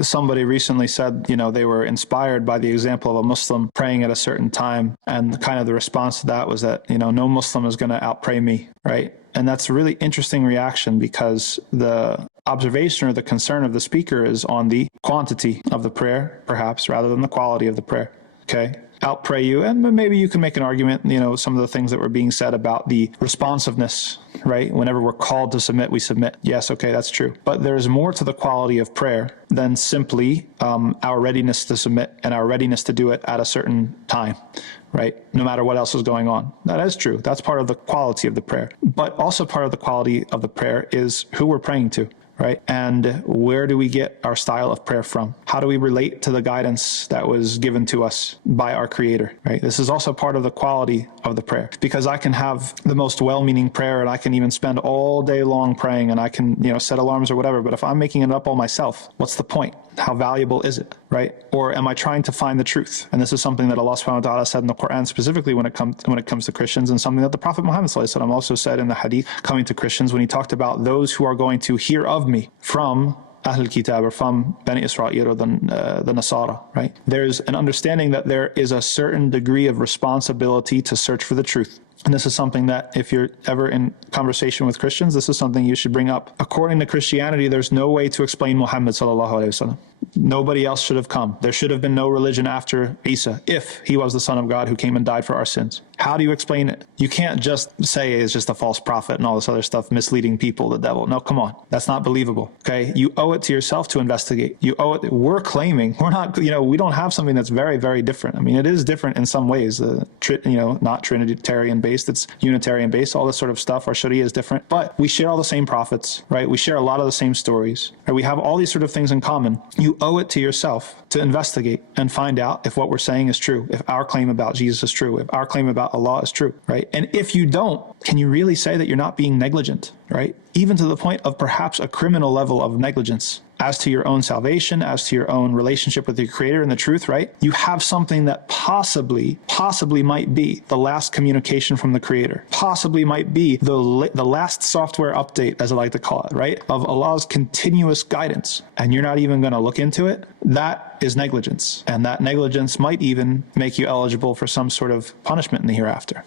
somebody recently said, they were inspired by the example of a Muslim praying at a certain time. And kind of the response to that was that, no Muslim is going to outpray me, right? And that's a really interesting reaction, because the observation or the concern of the speaker is on the quantity of the prayer, perhaps, rather than the quality of the prayer. Okay? Outpray you, and maybe you can make an argument, some of the things that were being said about the responsiveness, right? Whenever we're called to submit, we submit. Yes, okay, that's true. But there's more to the quality of prayer than simply our readiness to submit and our readiness to do it at a certain time, right? No matter what else is going on. That is true. That's part of the quality of the prayer. But also part of the quality of the prayer is who we're praying to. Right? And where do we get our style of prayer from? How do we relate to the guidance that was given to us by our Creator? Right? This is also part of the quality of the prayer, because I can have the most well-meaning prayer, and I can even spend all day long praying, and I can, set alarms or whatever. But if I'm making it up all myself, what's the point? How valuable is it? Right? Or am I trying to find the truth? And this is something that Allah subhanahu wa ta'ala said in the Quran, specifically when it comes to Christians, and something that the Prophet Muhammad sallallahu alaihi wasallam also said in the hadith coming to Christians, when he talked about those who are going to hear of me from Ahl Kitab, or from Bani Israel, or the Nasara, right? There's an understanding that there is a certain degree of responsibility to search for the truth. And this is something that, if you're ever in conversation with Christians, this is something you should bring up. According to Christianity, there's no way to explain Muhammad sallallahu alaihi wasallam. Nobody else should have come. There should have been no religion after Isa, if he was the Son of God who came and died for our sins. How do you explain it? You can't just say it's just a false prophet and all this other stuff, misleading people, the devil. No, come on. That's not believable. Okay? You owe it to yourself to investigate. You owe it. We're claiming, we're not, we don't have something that's very, very different. I mean, it is different in some ways, not Trinitarian based, it's Unitarian based, all this sort of stuff. Our Sharia is different, but we share all the same prophets, right? We share a lot of the same stories, right? We have all these sort of things in common. You owe it to yourself to investigate and find out if what we're saying is true, if our claim about Jesus is true, if our claim about Allah is true, right? And if you don't, can you really say that you're not being negligent, right? Even to the point of perhaps a criminal level of negligence as to your own salvation, as to your own relationship with your Creator and the truth, right? You have something that possibly might be the last communication from the Creator, possibly might be the last software update, as I like to call it, right? Of Allah's continuous guidance, and you're not even going to look into it. That is negligence, and that negligence might even make you eligible for some sort of punishment in the hereafter.